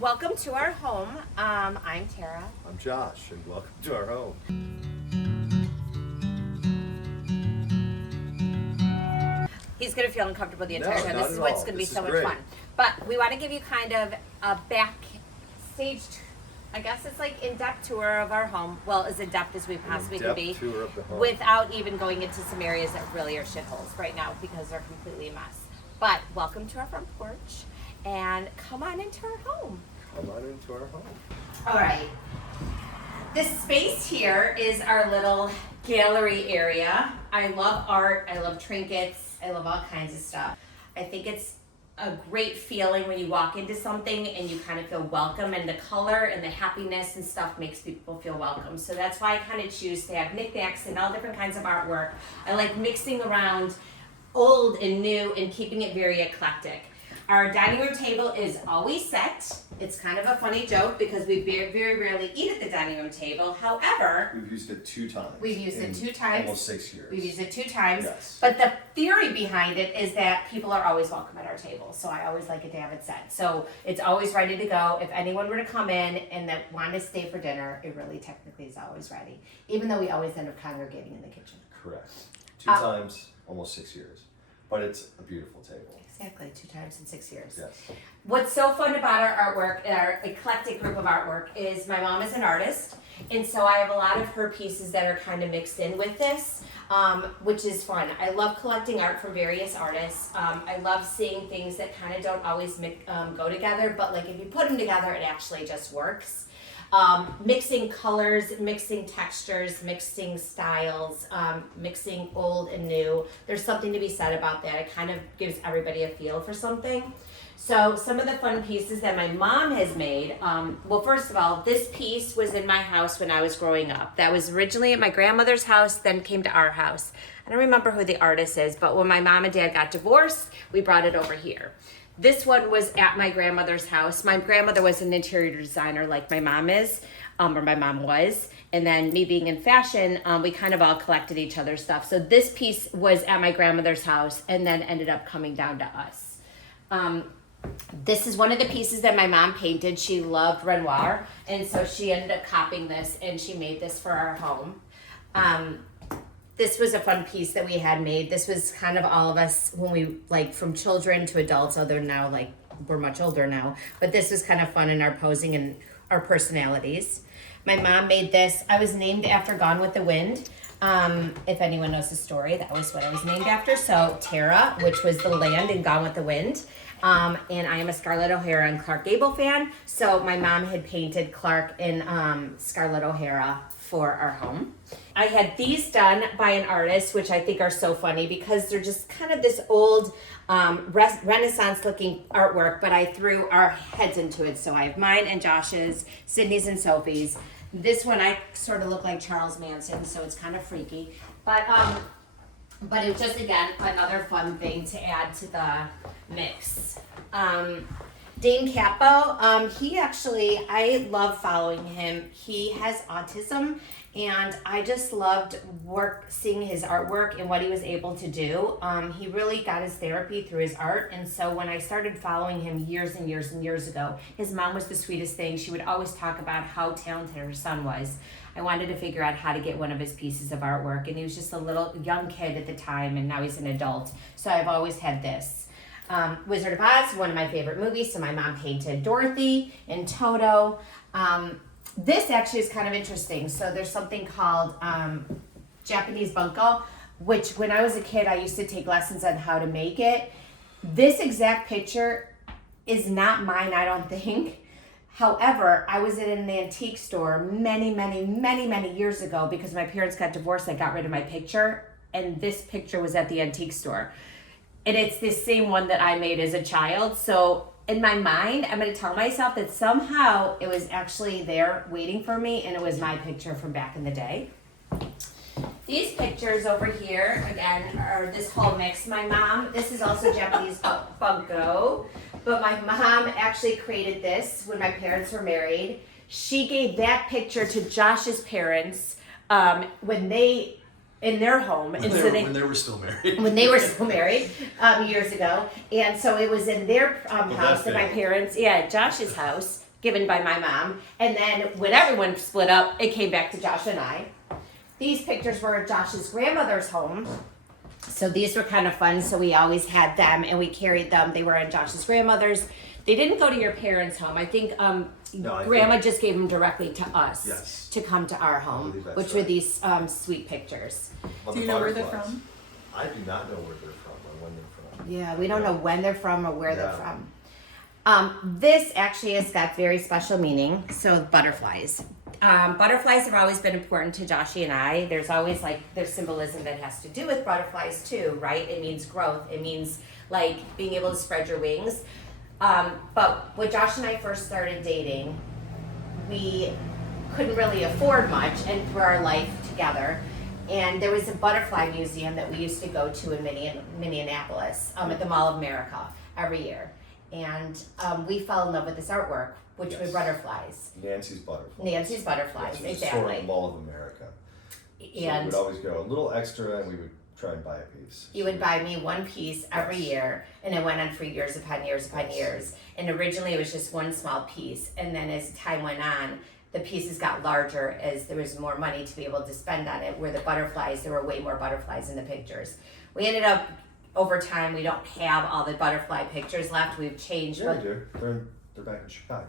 welcome to our home. I'm Tara. I'm Josh, and welcome to our home. He's going to feel uncomfortable the entire time. not This is at what's all. going to be This so is much great. fun. But we want to give you kind of a backstage, I guess it's like in-depth tour of our home. Well, as in-depth as we possibly can be. In-depth tour of the home. Without even going into some areas that really are shitholes right now because they're completely a mess. But welcome to our front porch and come on into our home. Come on into our home. All right. This space here is our little gallery area. I love art. I love trinkets. I love all kinds of stuff. I think it's a great feeling when you walk into something and you kind of feel welcome, and the color and the happiness and stuff makes people feel welcome. So that's why I kind of choose to have knickknacks and all different kinds of artwork. I like mixing around old and new and keeping it very eclectic. Our dining room table is always set. It's kind of a funny joke because we very rarely eat at the dining room table. However, We've used it 2 times. we've used it in 2 times. Almost 6 years. We've used it 2 times. Yes. But the theory behind it is that people are always welcome at our table. So I always like it to have it set. So it's always ready to go. If anyone were to come in and that wanted to stay for dinner, it really technically is always ready. Even though we always end up congregating in the kitchen. Correct. 2 times, almost 6 years. But it's a beautiful table. Exactly, 2 times in 6 years. Yes. What's so fun about our artwork, our eclectic group of artwork, is my mom is an artist, and so I have a lot of her pieces that are kind of mixed in with this, which is fun. I love collecting art from various artists. I love seeing things that kind of don't always go together, but like if you put them together, it actually just works. Mixing colors, mixing textures, mixing styles, mixing old and new. There's something to be said about that. It kind of gives everybody a feel for something. So some of the fun pieces that my mom has made, well, first of all, this piece was in my house when I was growing up. That was originally at my grandmother's house, then came to our house. I don't remember who the artist is, but when my mom and dad got divorced, we brought it over here. This one was at my grandmother's house. My grandmother was an interior designer like my mom is, or my mom was. And then me being in fashion, we kind of all collected each other's stuff. So this piece was at my grandmother's house and then ended up coming down to us. This is one of the pieces that my mom painted. She loved Renoir, and so she ended up copying this and she made this for our home. This was a fun piece that we had made. This was kind of all of us when we, like, from children to adults, although now, like, we're much older now. But this was kind of fun in our posing and our personalities. My mom made this. I was named after Gone with the Wind. If anyone knows the story, that was what I was named after. So Tara, which was the land in Gone with the Wind. And I am a Scarlett O'Hara and Clark Gable fan. So my mom had painted Clark and Scarlett O'Hara for our home. I had these done by an artist, which I think are so funny because they're just kind of this old Renaissance looking artwork, but I threw our heads into it. So I have mine and Josh's, Sydney's and Sophie's. This one I sort of look like Charles Manson, so it's kind of freaky. But it's just, again, another fun thing to add to the mix. Dane Capo, he actually, I love following him. He has autism, and I just loved seeing his artwork and what he was able to do. He really got his therapy through his art, and so when I started following him years and years and years ago, his mom was the sweetest thing. She would always talk about how talented her son was. I wanted to figure out how to get one of his pieces of artwork, and he was just a little young kid at the time, and now he's an adult, so I've always had this. Wizard of Oz, one of my favorite movies, so my mom painted Dorothy and Toto. This actually is kind of interesting. So there's something called Japanese bunko, which when I was a kid, I used to take lessons on how to make it. This exact picture is not mine, I don't think. However, I was in an antique store many years ago because my parents got divorced. I got rid of my picture, and this picture was at the antique store. And it's the same one that I made as a child. So in my mind, I'm going to tell myself that somehow it was actually there waiting for me, and it was my picture from back in the day. These pictures over here, again, are this whole mix. My mom, this is also Japanese bunko, but my mom actually created this when my parents were married. She gave that picture to Josh's parents when they in their home, and when they were still married. When they were still married years ago, and so it was in their house that my parents, Josh's house, given by my mom. And then when everyone split up, it came back to Josh and I. These pictures were at Josh's grandmother's home. So these were kind of fun. So we always had them and we carried them. They were at Josh's grandmother's. They didn't go to your parents' home. I think Grandma just gave them directly to us to come to our home, which were these sweet pictures. Well, Do you know where they're from? I do not know where they're from or when they're from. Yeah, we don't know when they're from or where they're from. This actually has got very special meaning. So butterflies. Butterflies have always been important to Joshy and I. There's always there's symbolism that has to do with butterflies too, right? It means growth. It means being able to spread your wings. But when Josh and I first started dating, we couldn't really afford much and for our life together. And there was a butterfly museum that we used to go to in Minneapolis at the Mall of America every year. And we fell in love with this artwork, which were butterflies. Nancy's butterflies. Nancy's butterflies, yes, exactly. Sort of Mall of America. So And we would always go a little extra and we would try and buy a piece. you would buy me one piece every year, and it went on for years upon years upon years. And originally it was just one small piece, and then as time went on, the pieces got larger as there was more money to be able to spend on it. Where the butterflies, there were way more butterflies in the pictures. We ended up, over time, we don't have all the butterfly pictures left. We've changed. Yeah, we do. They're back in Chicago.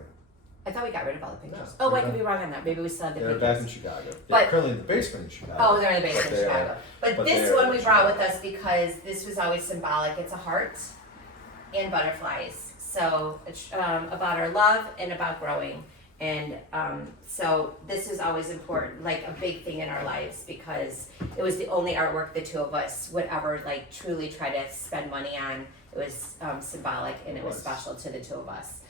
I thought we got rid of all the pictures. No, I could be wrong on that. Maybe we still have the They're pictures. back in Chicago. But- They're currently in the basement in Chicago. Oh, they're in the basement in Chicago. But but this they're one we in brought Chicago. with us because this was always symbolic. It's a heart and butterflies. So it's about our love and about growing. And so this is always important, a big thing in our lives, because it was the only artwork the two of us would ever truly try to spend money on. It was symbolic and it was special to the two of us.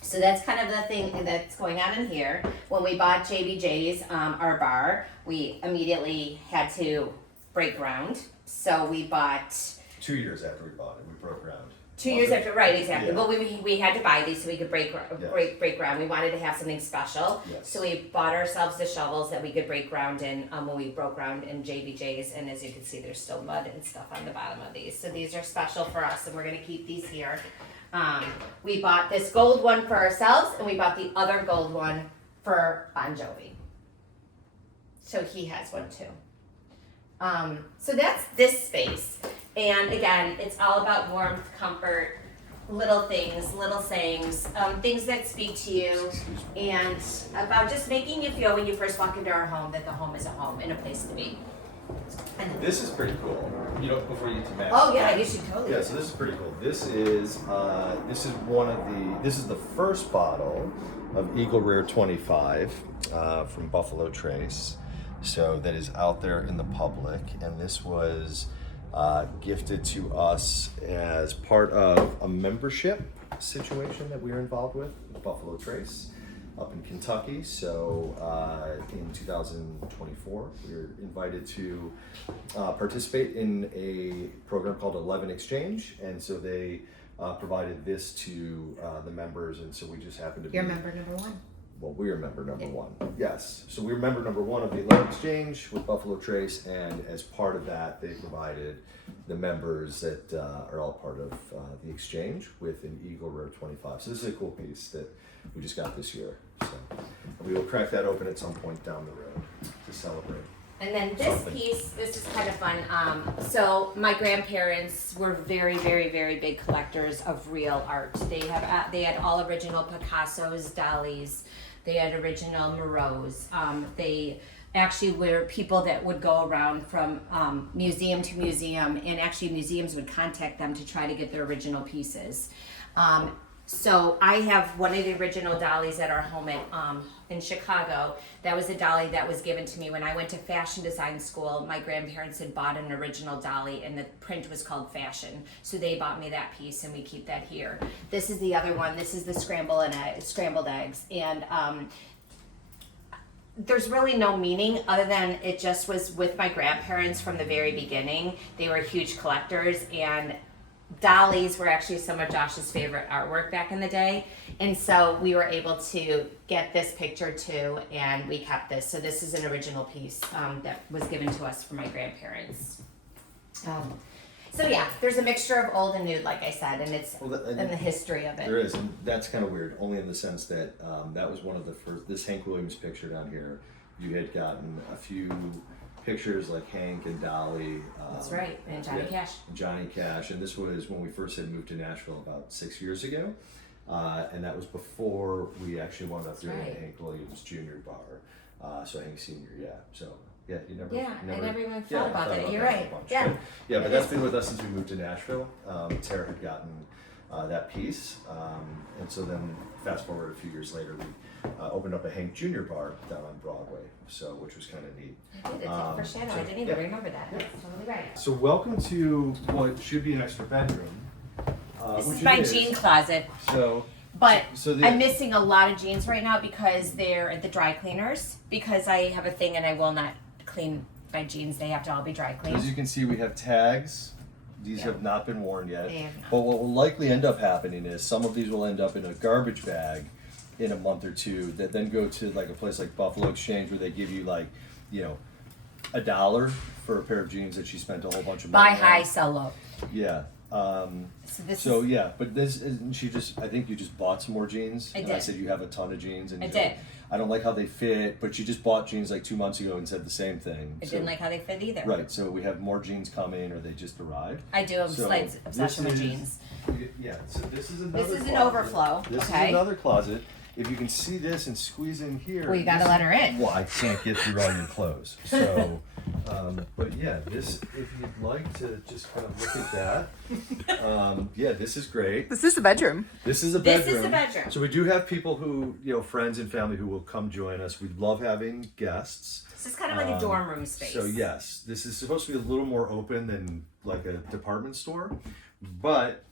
So that's kind of the thing that's going on in here. When we bought JBJ's, our bar, we immediately had to break ground. So we bought 2 years after we bought it, we broke ground. 2 years after, right, exactly. Yeah. Well, we had to buy these so we could break Yes. ground. We wanted to have something special. Yes. So we bought ourselves the shovels that we could break ground in when we broke ground in JBJ's. And as you can see, there's still mud and stuff on the bottom of these. So these are special for us, and we're going to keep these here. We bought this gold one for ourselves, and we bought the other gold one for Bon Jovi. So he has one too. So that's this space. And again, it's all about warmth, comfort, little things, little sayings, things that speak to you, and about just making you feel when you first walk into our home that the home is a home and a place to be. And This is pretty cool. Before you get to Matt. oh yeah, you should totally. Yeah, so this is pretty cool. This is the first bottle of Eagle Rare 25 from Buffalo Trace. So that is out there in the public, and this was gifted to us as part of a membership situation that we were involved with Buffalo Trace up in Kentucky. So in 2024, we were invited to participate in a program called 11 Exchange, and so they provided this to the members, and so we just happened to be. You're member number one. Well, we are member number one. Yes. So we were member number one of the 11 Exchange with Buffalo Trace, and as part of that, they provided the members that are all part of the exchange with an Eagle Rare 25. So this is a cool piece that we just got this year. So we will crack that open at some point down the road to celebrate. And then this Something. piece, this is kind of fun. So my grandparents were very, very, very big collectors of real art. They had all original Picassos, Dalis. They had original Moreaus. They actually were people that would go around from museum to museum, and actually museums would contact them to try to get their original pieces. So I have one of the original dollies at our home in Chicago. That was a dolly that was given to me when I went to fashion design school. My grandparents had bought an original dolly, and the print was called Fashion. So they bought me that piece, and we keep that here. This is the other one. This is the scrambled eggs, and there's really no meaning other than it just was with my grandparents from the very beginning. They were huge collectors, and dollies were actually some of Josh's favorite artwork back in the day. And so we were able to get this picture too, and we kept this. So this is an original piece that was given to us from my grandparents. So yeah, there's a mixture of old and new, like I said, and it's and in the history of it. There is, and that's kind of weird, only in the sense that that was one of the first, this Hank Williams picture down here, you had gotten a few pictures like Hank and Dolly. That's right, and Johnny Cash. Johnny Cash, and this was when we first had moved to Nashville about 6 years ago. And that was before we actually wound up doing the Hank Williams Jr. bar. So Hank Sr., yeah. So, yeah, you never... Yeah, I never even thought about that. You're right. Yeah. But that's been with us since we moved to Nashville. Tara had gotten that piece. And so then, fast forward a few years later, we opened up a Hank Jr. bar down on Broadway, so which was kind of neat. I did, it's a foreshadow. I didn't even remember that. That's totally right. So welcome to what should be an extra bedroom. This is my jean closet. But I'm missing a lot of jeans right now because they're at the dry cleaners. Because I have a thing and I will not clean my jeans. They have to all be dry cleaned. As you can see, we have tags. These have not been worn yet. They have not. But what will likely end up happening is some of these will end up in a garbage bag in a month or two that then go to like a place like Buffalo Exchange where they give you like, you know, $1 for a pair of jeans that she spent a whole bunch of money Buy high, sell low. Yeah. But this isn't, she just, I think you just bought some more jeans. I and did. I said you have a ton of jeans. And I you did. I don't like how they fit, but she just bought jeans like 2 months ago and said the same thing. I didn't like how they fit either. Right, so we have more jeans coming or they just arrived. I do have a slight obsession with jeans. Yeah, so this is another This is closet. an overflow. This is another closet. If you can see this and squeeze in here. Well, you gotta let her in. Well, I can't get through all your clothes. So, but yeah, this, if you'd like to just kind of look at that. Yeah, this is great. This is a bedroom. This is a bedroom. This is a bedroom. So we do have people who, you know, friends and family who will come join us. We love having guests. This is kind of like a dorm room space. So yes, this is supposed to be a little more open than like a department store, but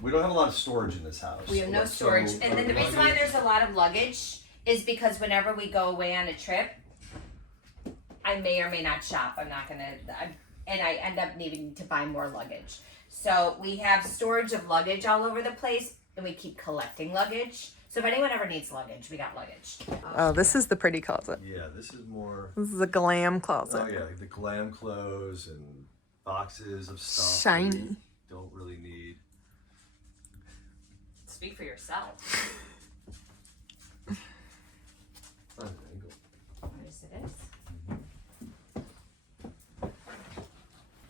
we don't have a lot of storage in this house. We have no storage. And then the reason why there's a lot of luggage is because whenever we go away on a trip, I may or may not shop. And I end up needing to buy more luggage. So we have storage of luggage all over the place, and we keep collecting luggage. So if anyone ever needs luggage, we got luggage. Oh, this is the pretty closet. Yeah, this is more. This is a glam closet. Oh yeah, the glam clothes and boxes of stuff. Shiny. That we don't really need. Speak for yourself. Find an angle. Yes, it is.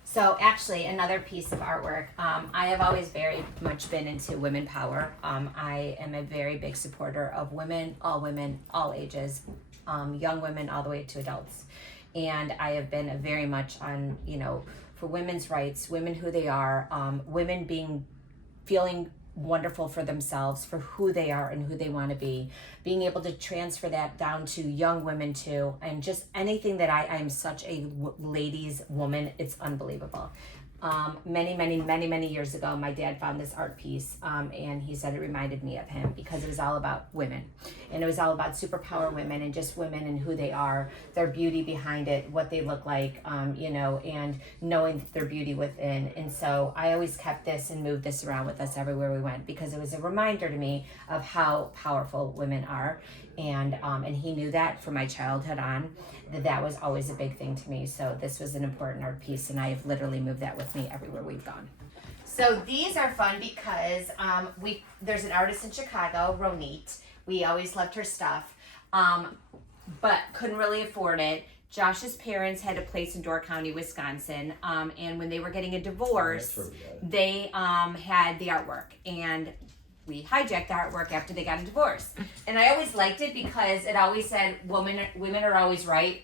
So actually, another piece of artwork. I have always very much been into women power. I am a very big supporter of women, all ages, young women all the way to adults. And I have been very much on, you know, for women's rights, women who they are, women feeling wonderful for themselves, for who they are and who they want to be, being able to transfer that down to young women too, and just anything that I'm such a ladies woman, it's unbelievable. Many years ago, my dad found this art piece, and he said it reminded me of him because it was all about women, and it was all about superpower women and just women and who they are, their beauty behind it, what they look like, you know, and knowing their beauty within. And so I always kept this and moved this around with us everywhere we went because it was a reminder to me of how powerful women are. And he knew that from my childhood on, that was always a big thing to me. So this was an important art piece, and I have literally moved that with me everywhere we've gone. So these are fun because there's an artist in Chicago, Ronit. We always loved her stuff, but couldn't really afford it. Josh's parents had a place in Door County, Wisconsin, and when they were getting a divorce, they had the artwork, and we hijacked the artwork after they got a divorce. And I always liked it because it always said women are always right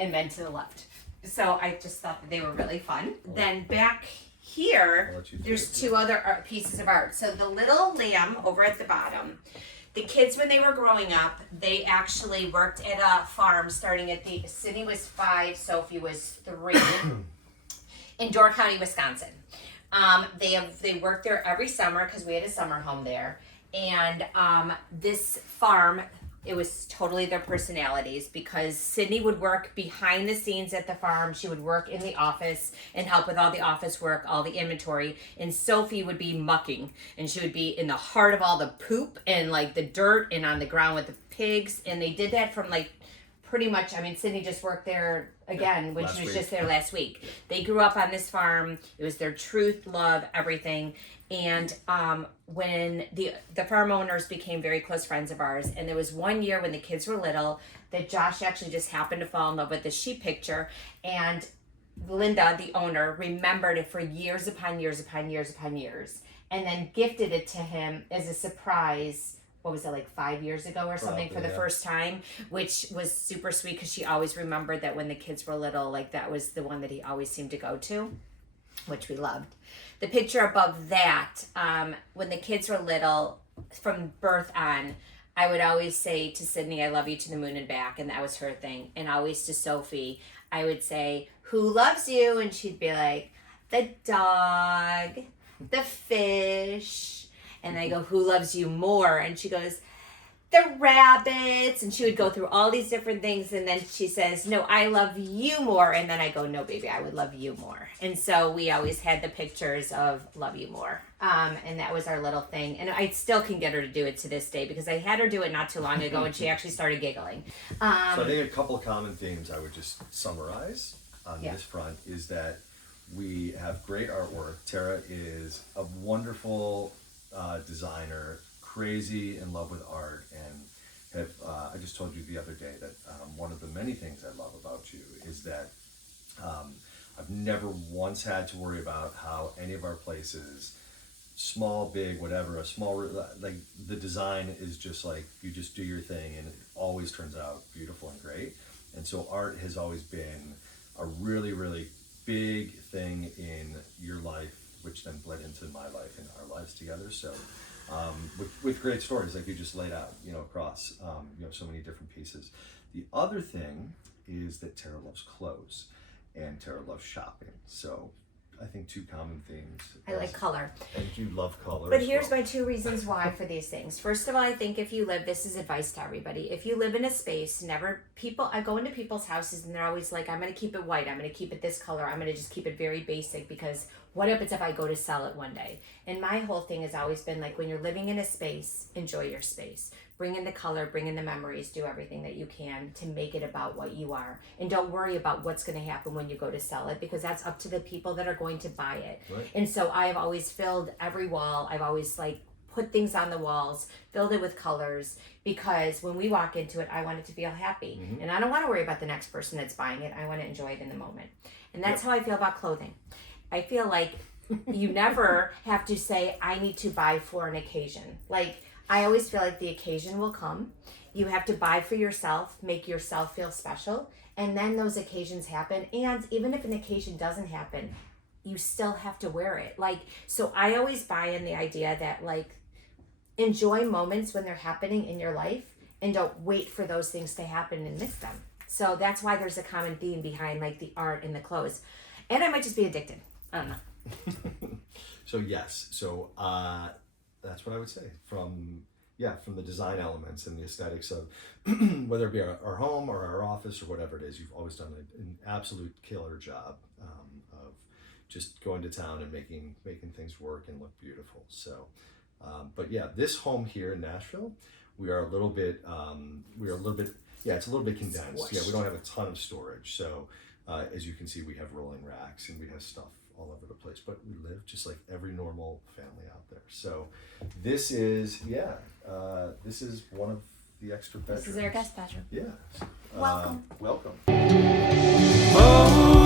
and men to the left. So I just thought that they were really fun. Then back here, there's two other pieces of art. So the little lamb over at the bottom, the kids when they were growing up, they actually worked at a farm starting at Sydney was 5, Sophie was 3 in Door County, Wisconsin. They worked there every summer because we had a summer home there, and this farm, it was totally their personalities because Sydney would work behind the scenes at the farm. She would work in the office and help with all the office work, all the inventory, and Sophie would be mucking, and she would be in the heart of all the poop and like the dirt and on the ground with the pigs, and they did that from like pretty much, I mean, Sydney just worked there again when last she was week. just there last week. They grew up on this farm. It was their truth, love, everything. And when the farm owners became very close friends of ours, and there was one year when the kids were little that Josh actually just happened to fall in love with the sheep picture, and Linda, the owner, remembered it for years upon years upon years upon years, and then gifted it to him as a surprise. What was it, like 5 years ago or something, for the first time, which was super sweet because she always remembered that when the kids were little, like that was the one that he always seemed to go to, which we loved. The picture above that, when the kids were little, from birth on, I would always say to Sydney, I love you to the moon and back, and that was her thing. And always to Sophie, I would say, who loves you? And she'd be like, the dog, the fish. And I go, who loves you more? And she goes, the rabbits. And she would go through all these different things. And then she says, no, I love you more. And then I go, no, baby, I would love you more. And so we always had the pictures of love you more. And that was our little thing. And I still can get her to do it to this day because I had her do it not too long ago and she actually started giggling. So I think a couple of common themes I would just summarize on this front is that we have great artwork. Tara is a wonderful designer, crazy in love with art, and I just told you the other day that one of the many things I love about you is that I've never once had to worry about how any of our places, small, big, whatever, like the design is just like you just do your thing and it always turns out beautiful and great. And so art has always been a really, really big thing in your life, which then bled into my life and our lives together. So with great stories like you just laid out, across, so many different pieces. The other thing is that Tara loves clothes and Tara loves shopping. So I think two common themes. I like color. And you love color. But here's my two reasons why for these things. First of all, I think if you live, this is advice to everybody. If you live in a space, I go into people's houses and they're always like, I'm going to keep it white. I'm going to keep it this color. I'm going to just keep it very basic because what happens if I go to sell it one day? And my whole thing has always been like, when you're living in a space, enjoy your space. Bring in the color, bring in the memories, do everything that you can to make it about what you are. And don't worry about what's going to happen when you go to sell it because that's up to the people that are going to buy it. Right. And so I've always filled every wall. I've always put things on the walls, filled it with colors because when we walk into it, I want it to feel happy. Mm-hmm. And I don't want to worry about the next person that's buying it. I want to enjoy it in the moment. And that's how I feel about clothing. I feel like you never have to say, I need to buy for an occasion. I always feel like the occasion will come. You have to buy for yourself, make yourself feel special, and then those occasions happen. And even if an occasion doesn't happen, you still have to wear it. So I always buy in the idea that enjoy moments when they're happening in your life and don't wait for those things to happen and miss them. So that's why there's a common theme behind the art and the clothes. And I might just be addicted. I don't know. So yes, that's what I would say from the design elements and the aesthetics of whether it be our home or our office or whatever it is. You've always done an absolute killer job of just going to town and making things work and look beautiful. So, but yeah, this home here in Nashville, we are a little bit it's a little bit condensed. Squished. Yeah, we don't have a ton of storage. So as you can see, we have rolling racks and we have stuff all over the place, but we live just like every normal family out there. So this is one of the extra bedrooms. This is our guest bedroom. Yeah. Welcome. Welcome. Oh.